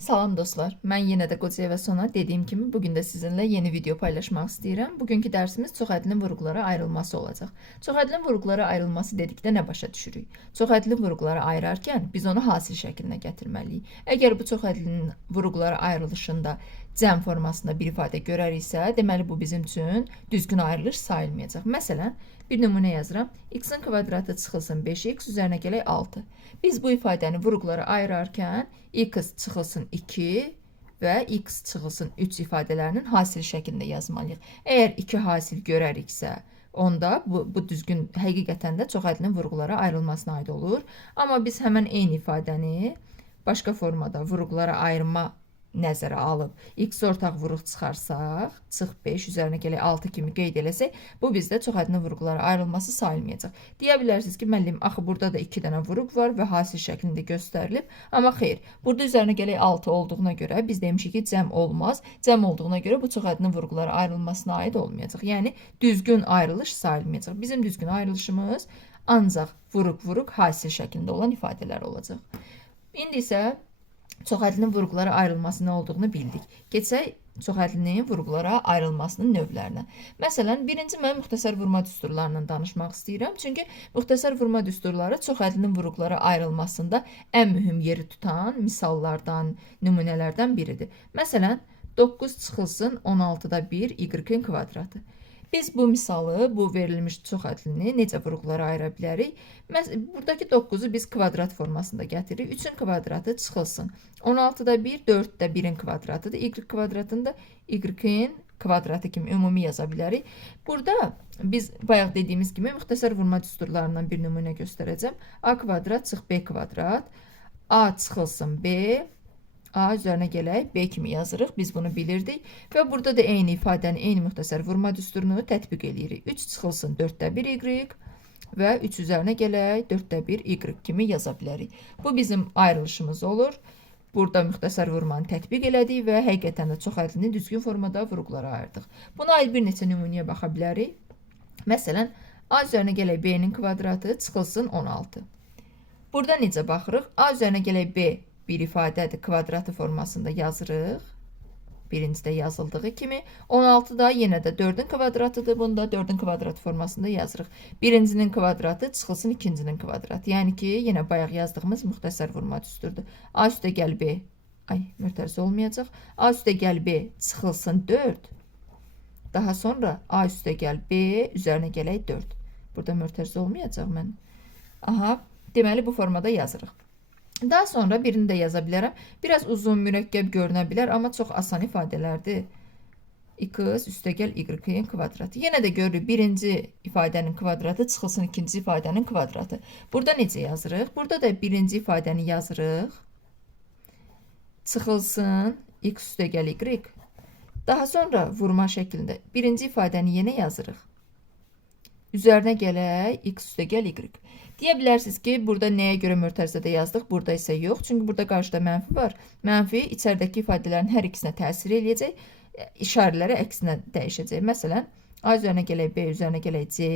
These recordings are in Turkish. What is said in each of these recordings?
Salam dostlar. Mən yenə də Qocaya və Sona dediyim kimi bugün də sizinlə yeni video paylaşmaq istəyirəm. Bugünkü dərsimiz çoxədli vurğulara ayrılması olacaq. Çoxədli vurğulara ayrılması dedikdə nə başa düşürük? Çoxədli vurğulara ayırarkən biz onu hasil şəklinə gətirməliyik. Əgər bu çoxədlinin vurğulara ayrılışında cəm formasında bir ifadə görəriksə, deməli bu bizim üçün düzgün ayrılış sayılmayacaq. Məsələn, bir nümunə yazıram. x-in kvadratı çıxılsın 5x üzərinə gələk 6. Biz bu ifadəni vurğulara ayırarkən x çıxılsın 2 və x çıxılsın 3 ifadələrinin hasil şəklində yazmalıyıq. Əgər 2 hasil görəriksə, onda bu, bu düzgün həqiqətən də çoxədlinin vurğulara ayrılmasına aid olur. Amma biz həmən eyni ifadəni başqa formada vurğulara ayırma nəzərə alıb x ortaq vuruq çıxarsaq, çıx 5 üzərinə gələk 6 kimi qeyd eləsək, bu bizdə çoxədli vurğulara ayrılması sayılmayacaq. Deyə bilərsiniz ki, müəllim, axı burada da 2 dənə vuruq var və hasil şəklində göstərilib. Amma xeyr, burada üzərinə gələk 6 olduğuna görə biz demişik ki, cəm olmaz. Cəm olduğuna görə bu çoxədli vurğulara ayrılmasına aid olmayacaq. Yəni düzgün ayrılış sayılmayacaq. Bizim düzgün ayrılışımız ancaq vuruq-vuruq hasil şəklində olan ifadələr olacaq. İndi isə çoxhədlinin vurğulara ayrılması nə olduğunu bildik. Keçək çoxhədlinin vurğulara ayrılmasının növlərinə. Məsələn, birinci mən müxtəsər vurma düsturlarından danışmaq istəyirəm. Çünki müxtəsər vurma düsturları çoxhədlinin vurğulara ayrılmasında ən mühüm yeri tutan misallardan, nümunələrdən biridir. Məsələn, 9 çıxılsın 16-da 1 y-in kvadratı. Biz bu misalı, bu verilmiş çoxhədlini necə vurğulara ayıra bilərik? Məs buradakı 9-u biz kvadrat formasında gətiririk. 3-ün kvadratı çıxılsın. 16-da 1, 4-də 1-in kvadratıdır. Y kvadratını da y-in kvadratı kimi ümumi yaza bilərik. Burada biz bayaq dediyimiz kimi müxtəsər vurma düsturlarından bir nümunə göstərəcəm. A kvadrat çıx B kvadrat. A çıxılsın B. A üzərinə gələk, B kimi yazırıq. Biz bunu bilirdik. Və burada da eyni ifadəni, eyni müxtəsər vurma düsturunu tətbiq edirik. 3 çıxılsın 4-də 1 y və 3 üzərinə gələk, 4-də 1 y kimi yaza bilərik. Bu bizim ayrılışımız olur. Burada müxtəsər vurmanı tətbiq elədik və həqiqətən də çox ədlini düzgün formada vurğulara ayırdıq. Buna aid bir neçə nümunəyə baxa bilərik. Məsələn, A üzərinə gələk B-nin kvadratı çıxılsın 16. Burada necə baxırıq? A üzərinə gələk B bir ifadədir. Kvadratı formasında yazırıq. Birincidə yazıldığı kimi 16 da yenə də 4-ün kvadratıdır. Bunu da 4-ün kvadratı formasında yazırıq. Birincinin kvadratı çıxılsın ikincinin kvadratı. Yəni ki, yenə bayaq yazdığımız müxtəsər vurma düsturdur. A üstə gəl B. Ay, mürtəriz olmayacaq. A üstə gəl B çıxılsın 4. Daha sonra A üstə gəl B üzərinə gələk 4. Burada mürtəriz olmayacaq mən. Aha, deməli bu formada yazırıq. Daha sonra birini də yaza bilərəm. Biraz uzun, mürəkkəb görünə bilər, amma çox asan ifadələrdir. x üstəgəl y-in kvadratı. Yenə də görürük, birinci ifadənin kvadratı çıxılsın ikinci ifadənin kvadratı. Burada necə yazırıq? Burada da birinci ifadəni yazırıq. Çıxılsın x üstəgəl y. Daha sonra vurma şəklində birinci ifadəni yenə yazırıq. Üzərinə gələk x üstəgəl y. Deyə bilərsiniz ki, burada nəyə görə mötərizədə yazdıq, burada isə yox. Çünki burada qarşıda mənfi var. Mənfi içəridəki ifadələrin hər ikisinə təsir eləyəcək. İşarələri əksinə dəyişəcək. Məsələn, A üzərinə gələk B üzərinə gələk C.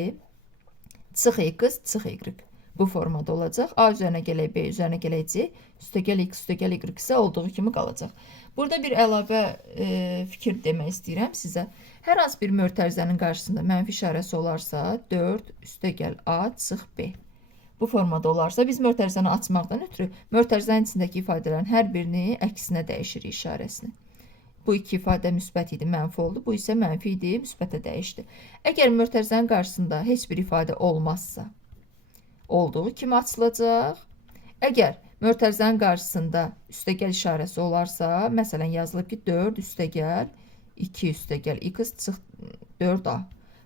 Çıx x, çıx y. Bu formada olacaq. A üzərinə gələk B üzərinə gələk C. Üstəgəl x, üstəgəl y isə olduğu kimi qalacaq. Burada bir əlavə e, fikir demək istəyirəm sizə. Hər hansı bir mötərizənin qarşısında mənfi işarəsi olarsa, 4 üstəgəl A, çıx B. Bu formada olarsa biz mötərizəni açmaqdan ötürü mötərizənin içindəki ifadələrin hər birini əksinə dəyişirik işarəsini. Bu iki ifadə müsbət idi, mənfi oldu. Bu isə mənfi idi, müsbətə dəyişdi. Əgər mötərizənin qarşısında heç bir ifadə olmazsa, olduğu kimi açılacaq. Əgər mötərizənin qarşısında üstəgəl işarəsi olarsa, məsələn yazılıb ki, 4 üstəgəl 2 üstəgəl x çıx 4a.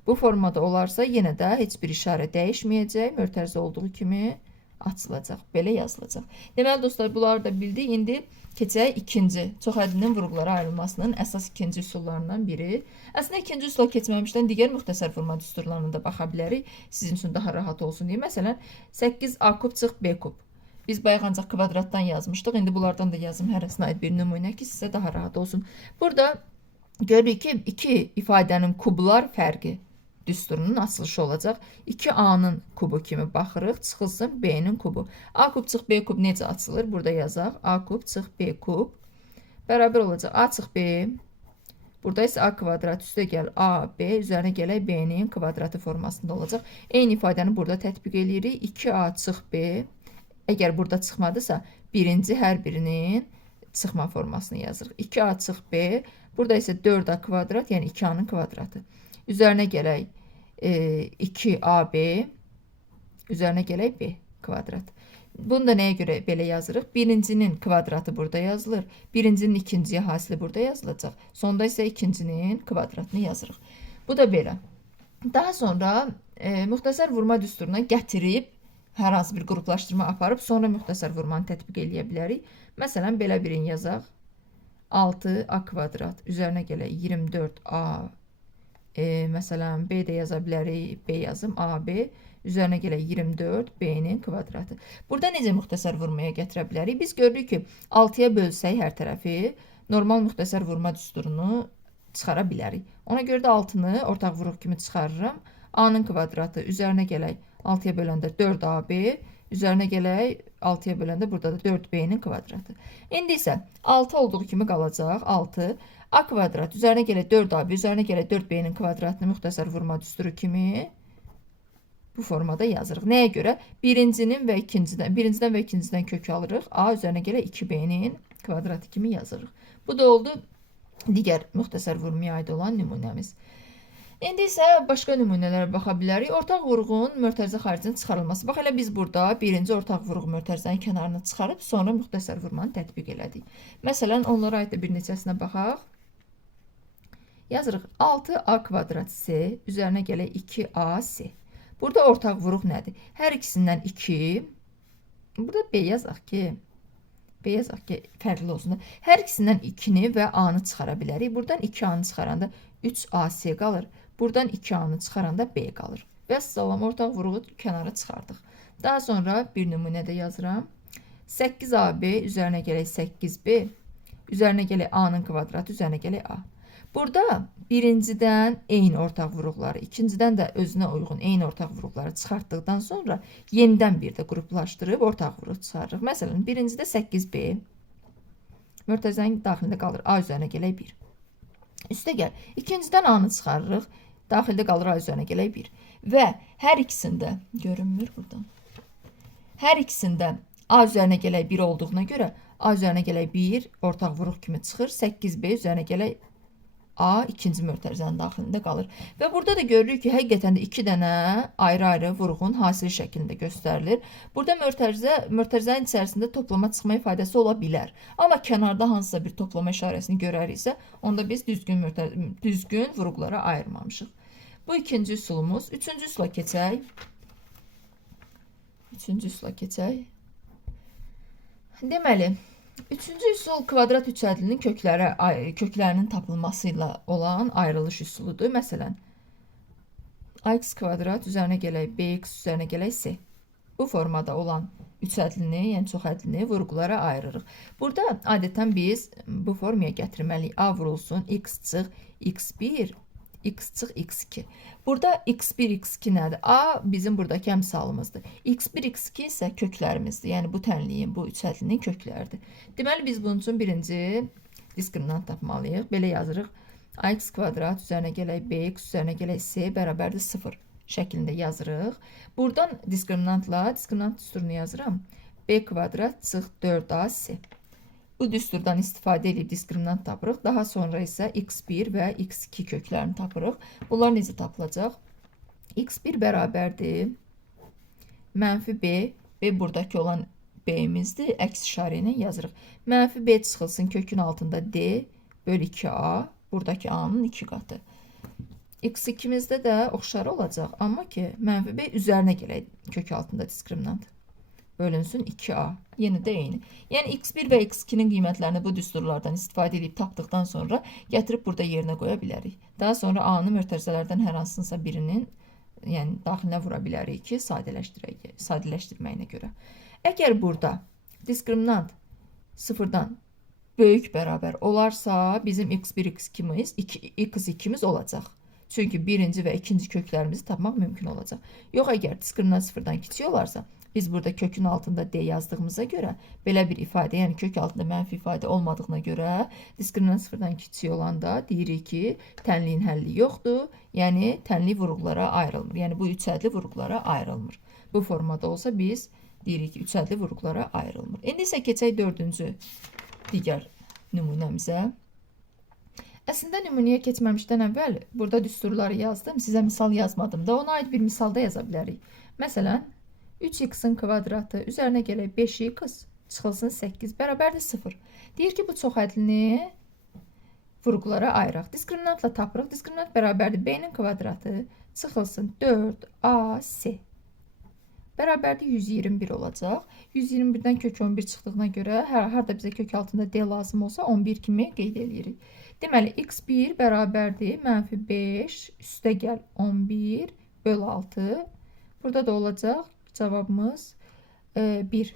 Bu formada olarsa yenə də heç bir işarə dəyişməyəcək, mötərizə olduğu kimi açılacaq, belə yazılacaq. Deməli dostlar, bunları da bildik. İndi keçək ikinci, çox ədlinin vurğulara ayrılmasının əsas ikinci üsullarından biri. Əslində ikinci üsula keçməmişdən digər müxtəsər vurma düsturlarına da baxa bilərik. Sizin üçün daha rahat olsun deyə. Məsələn, 8a kub çıx b kub. Biz bayaq ancaq kvadratdan yazmışdıq. İndi bunlardan da yazım hərəsinə aid bir nümunə ki, sizə daha rahat olsun. Burada görürük ki, iki ifadənin kublar fərqi düsturunun açılışı olacaq. 2A-nın kubu kimi baxırıq. Çıxılsın B-nin kubu. A kub çıx B kub necə açılır? Burada yazaq. A kub çıx B kub. bərabər olacaq a çıx b. Burada isə a kvadrat üstə gəl a b üzərinə gələk b-nin kvadratı formasında olacaq. Eyni ifadəni burada tətbiq eləyirik. 2a çıx b. Əgər burada çıxmadısa, birinci hər birinin çıxma formasını yazırıq. 2a çıx b. Burada isə 4a kvadrat, yəni 2a-nın kvadratı. Üzərinə gələk e, 2ab. Üzərinə gələk b kvadrat. Bunu da nəyə görə belə yazırıq? Birincinin kvadratı burada yazılır. Birincinin ikinciyə hasili burada yazılacaq. Sonda isə ikincinin kvadratını yazırıq. Bu da belə. Daha sonra e, müxtəsər vurma düsturuna gətirib hər hansı bir qruplaşdırma aparıb sonra müxtəsər vurmanı tətbiq eləyə bilərik. Məsələn, belə birini yazaq. 6a kvadrat üzərinə gələk 24a e, məsələn b də yaza bilərik. b yazım ab üzərinə gələk 24 b-nin kvadratı. Burada necə müxtəsər vurmaya gətirə bilərik? Biz görürük ki, 6-ya bölsək hər tərəfi normal müxtəsər vurma düsturunu çıxara bilərik. Ona görə də 6-nı ortaq vuruq kimi çıxarıram. A-nın kvadratı üzərinə gələk 6-ya böləndə 4AB, üzərinə gələk 6-ya böləndə burada da 4B-nin kvadratı. İndi isə 6 olduğu kimi qalacaq. 6 A kvadrat üzərinə gələk 4AB, üzərinə gələk 4B-nin kvadratını müxtəsər vurma düsturu kimi bu formada yazırıq. Nəyə görə? Birincinin və ikincidən, birincidən və ikincidən kök alırıq. A üzərinə gələ 2B-nin kvadratı kimi yazırıq. Bu da oldu digər müxtəsər vurmaya aid olan nümunəmiz. İndi isə başqa nümunələrə baxa bilərik. Ortaq vuruğun mötərizə xaricinin çıxarılması. Bax elə biz burada birinci ortaq vuruq mötərizənin kənarını çıxarıb sonra müxtəsər vurmanı tətbiq elədik. Məsələn, onlara aid bir neçəsinə baxaq. Yazırıq 6a kvadrat c üzərinə gələk 2ac. Burada ortaq vuruq nədir? Hər ikisindən 2. Burada B yazaq ki, B yazaq ki, fərqli olsun. da. Hər ikisindən 2-ni və A-nı çıxara bilərik. Buradan 2A-nı çıxaranda 3AC qalır. Buradan 2A-nı çıxaranda B qalır. Və salam ortaq vuruğu kənara çıxardıq. Daha sonra bir nümunədə yazıram. 8AB üzərinə gələk 8B. Üzərinə gələk A-nın kvadratı, üzərinə gələk A. Burada birincidən eyni ortaq vuruqları, ikincidən də özünə uyğun eyni ortaq vuruqları çıxartdıqdan sonra yenidən bir də qruplaşdırıb ortaq vuruq çıxarırıq. Məsələn, birincidə 8B mötərizənin daxilində qalır. A üzərinə gələk 1. Üstə gəl. İkincidən A-nı çıxarırıq. Daxildə qalır A üzərinə gələk 1. Və hər ikisində görünmür buradan. Hər ikisində A üzərinə gələk 1 olduğuna görə A üzərinə gələk 1 ortaq vuruq kimi çıxır. 8B üzərinə gələk A ikinci mötərizənin daxilində qalır. Və burada da görürük ki, həqiqətən də 2 dənə ayrı-ayrı vurğun hasili şəklində göstərilir. Burada mötərizə mötərizənin içərisində toplama çıxma ifadəsi ola bilər. Amma kənarda hansısa bir toplama işarəsini görəriksə, onda biz düzgün mötər düzgün vurğulara ayırmamışıq. Bu ikinci üsulumuz. Üçüncü üsula keçək. Üçüncü üsula keçək. Deməli, Üçüncü üsul kvadrat üçədlinin kökləri, ay- köklərinin tapılması ilə olan ayrılış üsuludur. Məsələn, ax kvadrat üzərinə gələk bx üzərinə gələk c. Bu formada olan üçədlini, yəni çoxədlini vurğulara ayırırıq. Burada adətən biz bu formaya gətirməliyik. A vurulsun, x çıx, x1, x çıx, x2. Burada x1, x2 nədir? A bizim buradakı əmsalımızdır. x1, x2 isə köklərimizdir. Yəni bu tənliyin, bu üçədlinin kökləridir. Deməli biz bunun üçün birinci diskriminant tapmalıyıq. Belə yazırıq. ax kvadrat üzərinə gələk bx üzərinə gələk c bərabərdir 0 şəklində yazırıq. Buradan diskriminantla diskriminant düsturunu yazıram. b kvadrat çıx 4ac. Bu düsturdan istifadə edib diskriminant tapırıq. Daha sonra isə x1 və x2 köklərini tapırıq. Bunlar necə tapılacaq? x1 bərabərdir. Mənfi b. b buradakı olan b-imizdir. Əks işarə yazırıq. Mənfi b çıxılsın kökün altında d böl 2a. Buradakı a-nın 2 qatı. x2-mizdə də oxşar olacaq. Amma ki, mənfi b üzərinə gələk kök altında diskriminant bölünsün 2a. Yenə də eyni. Yəni x1 və x2-nin qiymətlərini bu düsturlardan istifadə edib tapdıqdan sonra gətirib burada yerinə qoya bilərik. Daha sonra a-nı mötərizələrdən hər hansınsa birinin yəni daxilinə vura bilərik ki, sadələşdirək, sadələşdirməyinə görə. Əgər burada diskriminant sıfırdan böyük bərabər olarsa, bizim x1, x2-miz, x2-miz olacaq. Çünki birinci və ikinci köklərimizi tapmaq mümkün olacaq. Yox, əgər diskriminant sıfırdan kiçik olarsa, Biz burada kökün altında D yazdığımıza göre belə bir ifadə, yəni kök altında mənfi ifadə olmadığına görə diskriminant sıfırdan kiçik olanda deyirik ki, tənliyin həlli yoxdur. Yəni tənli vurğulara ayrılmır. Yəni bu üç ədli vurğulara ayrılmır. Bu formada olsa biz deyirik ki, üç ədli vurğulara ayrılmır. İndi isə keçək dördüncü digər nümunəmizə. Əslində nümunəyə keçməmişdən əvvəl burada düsturları yazdım. Sizə misal yazmadım da ona aid bir misalda yaza bilərik. Məsələn, 3x-in kvadratı üzərinə gələk 5x çıxılsın 8 bərabərdir 0. Deyir ki, bu çoxədlini vurğulara ayıraq. Diskriminantla tapırıq. Diskriminant bərabərdir b-nin kvadratı çıxılsın 4ac. Bərabərdir 121 olacaq. 121-dən kök 11 çıxdığına görə hər harda bizə kök altında d lazım olsa 11 kimi qeyd edirik. Deməli x1 bərabərdir mənfi 5 üstə gəl 11 böl 6. Burada da olacaq cavabımız e, 1.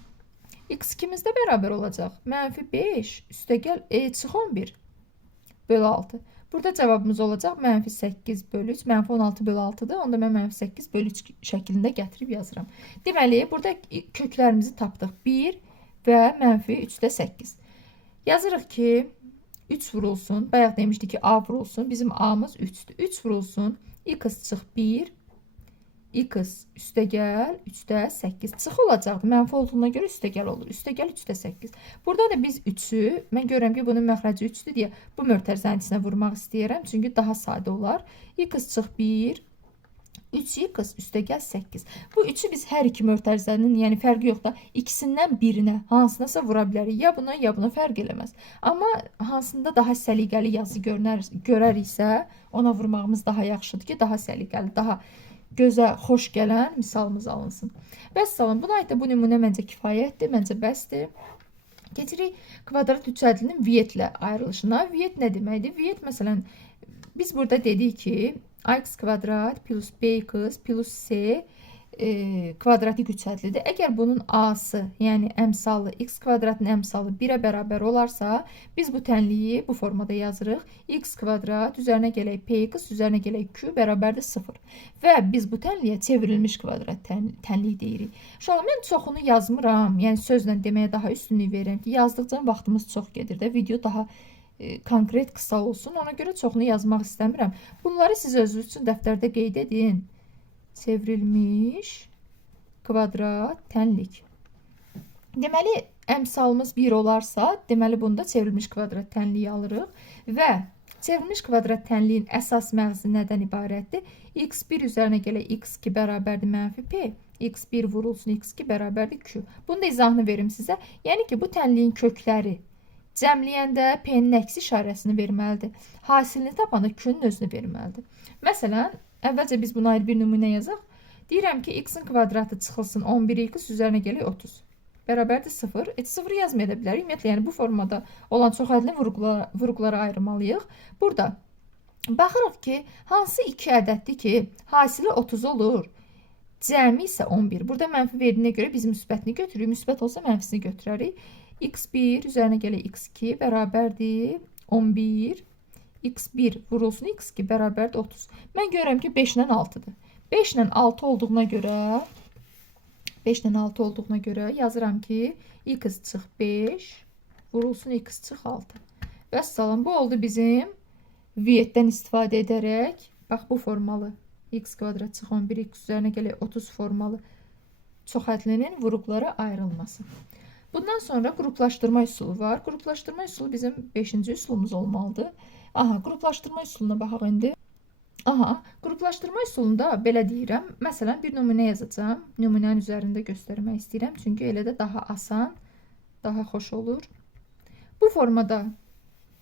x2'miz də bərabər olacaq. Mənfi 5 üstə gəl e, çıx 11 bölü 6. Burada cevabımız olacaq mənfi 8 bölü 3. Mənfi 16 bölü 6-dır. Onda mən mənfi 8 bölü 3 şəklində gətirib yazıram. Deməli, burada köklərimizi tapdıq. 1 və mənfi 3-də 8. Yazırıq ki, 3 vurulsun. Bayaq demişdik ki, A vurulsun. Bizim A'mız 3'dür. 3 vurulsun. x çıx 1 x üstə gəl 3-də 8 çıx olacaqdı. Mənfi olduğuna görə üstə gəl olur. Üstə gəl 3-də 8. Burada da biz 3-ü, mən görürəm ki, bunun məxrəci 3-dür deyə bu mötərizənin içinə vurmaq istəyirəm. Çünki daha sadə olar. x çıx 1 3x üstə gəl 8. Bu 3-ü biz hər iki mötərizənin, yəni fərqi yox da, ikisindən birinə, hansınasa vura bilərik. Ya buna, ya buna fərq eləməz. Amma hansında daha səliqəli yazı görünər, görəriksə, ona vurmağımız daha yaxşıdır ki, daha səliqəli, daha gözə xoş gələn misalımız alınsın. Vəssalam, buna aid də bu nümunə məncə kifayətdir, məncə bəsdir. Keçirik kvadrat üçədlinin viyetlə ayrılışına. Viyet nə deməkdir? Viyet məsələn biz burada dedik ki, ax kvadrat plus bx plus c e, kvadratik üçədlidir. Əgər bunun a-sı, yəni əmsalı x kvadratın əmsalı 1-ə bərabər olarsa, biz bu tənliyi bu formada yazırıq. x kvadrat üzərinə gələk px üzərinə gələk q bərabərdir 0. Və biz bu tənliyə çevrilmiş kvadrat tən, tənlik deyirik. Uşaqlar mən çoxunu yazmıram. Yəni sözlə deməyə daha üstünlük verirəm ki, yazdıqca vaxtımız çox gedir də, video daha e, konkret qısa olsun. Ona görə çoxunu yazmaq istəmirəm. Bunları siz özünüz üçün dəftərdə qeyd edin çevrilmiş kvadrat tənlik. Deməli, əmsalımız 1 olarsa, deməli bunda çevrilmiş kvadrat tənliyi alırıq və çevrilmiş kvadrat tənliyin əsas məğzi nədən ibarətdir? x1 üzərinə gələ x2 bərabərdir mənfi p, x1 vurulsun x2 bərabərdir q. Bunun da izahını verim sizə. Yəni ki, bu tənliyin kökləri cəmləyəndə p-nin əksi işarəsini verməlidir. Hasilini tapanda q-nin özünü verməlidir. Məsələn, Əvvəlcə biz buna aid bir nümunə yazaq. Deyirəm ki, x-in kvadratı çıxılsın 11x üzərinə gəlir 30. Bərabərdir 0. E, 0 yazmaya da bilərik. Ümumiyyətlə, yəni bu formada olan çoxədli vurğulara, vurğulara ayırmalıyıq. Burada baxırıq ki, hansı iki ədəddir ki, hasili 30 olur. Cəmi isə 11. Burada mənfi verdiyinə görə biz müsbətini götürürük. Müsbət olsa mənfisini götürərik. x1 üzərinə gəlir x2 bərabərdir 11 x1 vurulsun x2 bərabərdir 30. Mən görürəm ki 5 ilə 6-dır. 5 ilə 6 olduğuna görə 5 ilə 6 olduğuna görə yazıram ki x çıx 5 vurulsun x çıx 6. Vəssalam bu oldu bizim viyetdən istifadə edərək bax bu formalı x kvadrat çıx 11 x üzərinə gəlir 30 formalı çoxhədlinin vuruqlara ayrılması. Bundan sonra qruplaşdırma üsulu var. Qruplaşdırma üsulu bizim 5-ci üsulumuz olmalıdır. Aha, qruplaşdırma üsuluna baxaq indi. Aha, qruplaşdırma üsulunda belə deyirəm. Məsələn, bir nümunə yazacağam. Nümunənin üzərində göstərmək istəyirəm. Çünki elə də daha asan, daha xoş olur. Bu formada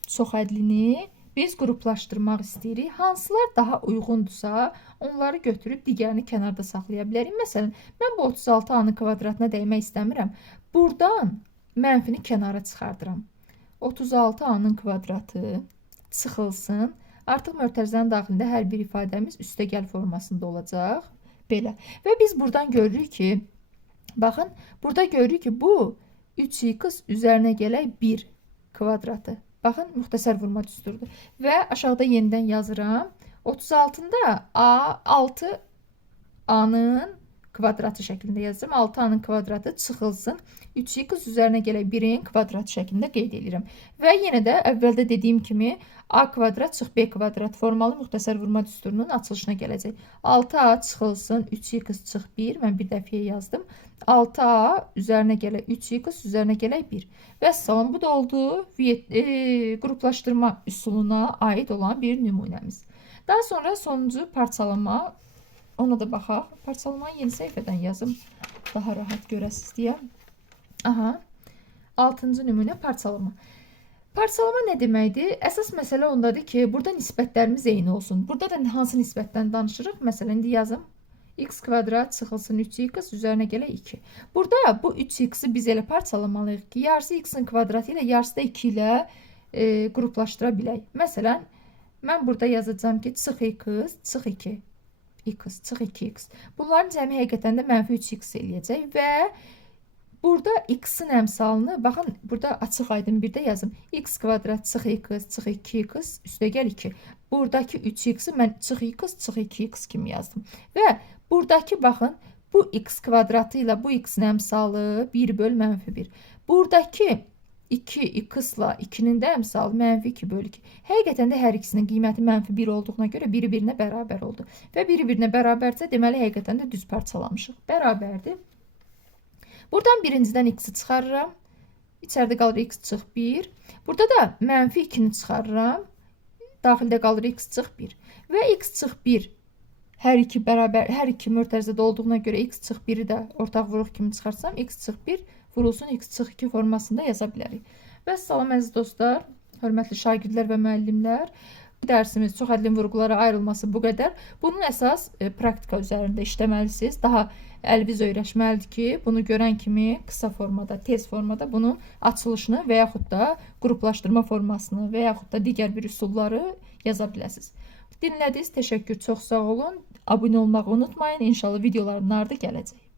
çoxədlini biz qruplaşdırmaq istəyirik. Hansılar daha uyğundursa, onları götürüb digərini kənarda saxlaya bilərik. Məsələn, mən bu 36 a-nın kvadratına dəymək istəmirəm. Buradan mənfini kənara çıxardıram. 36 a-nın kvadratı sıxılsın. Artıq mötərizənin daxilində hər bir ifadəmiz üstəgəl formasında olacaq. Belə. Və biz buradan görürük ki, baxın, burada görürük ki, bu 3x üzərinə gələk 1 kvadratı. Baxın, müxtəsər vurma düsturudur. Və aşağıda yenidən yazıram. 36-da A 6 A-nın kvadratı şəklində yazacağam. 6a-nın kvadratı çıxılsın. 3x üzərinə gələk 1-in kvadratı şəklində qeyd edirəm. Və yenə də əvvəldə dediyim kimi a kvadrat çıx b kvadrat formalı müxtəsər vurma düsturunun açılışına gələcək. 6a çıxılsın 3x çıx 1. Mən bir dəfəyə yazdım. 6a üzərinə gələk 3x üzərinə gələk 1. Və salam bu da oldu e, qruplaşdırma üsuluna aid olan bir nümunəmiz. Daha sonra sonuncu parçalama ona da baxaq. Parçalamanı yeni səhifədən yazım daha rahat görəsiz deyə. Aha. 6-cı nümunə parçalama. Parçalama nə deməkdir? Əsas məsələ ondadır ki, burada nisbətlərimiz eyni olsun. Burada da hansı nisbətdən danışırıq? Məsələn, indi yazım. x kvadrat çıxılsın 3x üzərinə gələ 2. Burada bu 3x-i biz elə parçalamalıyıq ki, yarısı x-in kvadratı ilə yarısı da 2 ilə e, qruplaşdıra bilək. Məsələn, mən burada yazacağam ki, çıx x, çıx 2 x, çıx 2x. Bunların cəmi həqiqətən də mənfi 3x eləyəcək və Burada x-in əmsalını, baxın, burada açıq aydın bir də yazım. x kvadrat çıx x, çıx 2x, üstə gəl 2. Buradakı 3x-i mən çıx x, çıx 2x kimi yazdım. Və buradakı baxın, bu x kvadratı ilə bu x-in əmsalı 1 böl mənfi 1. Buradakı 2 x-la 2-nin də əmsalı mənfi 2 böl 2. Həqiqətən də hər ikisinin qiyməti mənfi 1 olduğuna görə biri birinə bərabər oldu. Və biri birinə bərabərsə, deməli həqiqətən də düz parçalamışıq. Bərabərdir. Buradan birincidən x-i çıxarıram. İçəridə qalır x çıx 1. Burada da mənfi 2-ni çıxarıram. Daxildə qalır x çıx 1. Və x çıx 1 hər iki bərabər, hər iki mötərizədə olduğuna görə x çıx 1-i də ortaq vuruq kimi çıxarsam, x çıx 1 vurulsun x çıx 2 formasında yaza bilərik. Və salam əziz dostlar, hörmətli şagirdlər və müəllimlər. Dərsimiz çox ədlin vurğulara ayrılması bu qədər. Bunun əsas e, praktika üzərində işləməlisiniz. Daha əlviz öyrəşməlidir ki, bunu görən kimi qısa formada, tez formada bunun açılışını və yaxud da qruplaşdırma formasını və yaxud da digər bir üsulları yaza biləsiniz. Dinlədiniz, təşəkkür, çox sağ olun. Abunə olmağı unutmayın. İnşallah videoların ardı gələcək.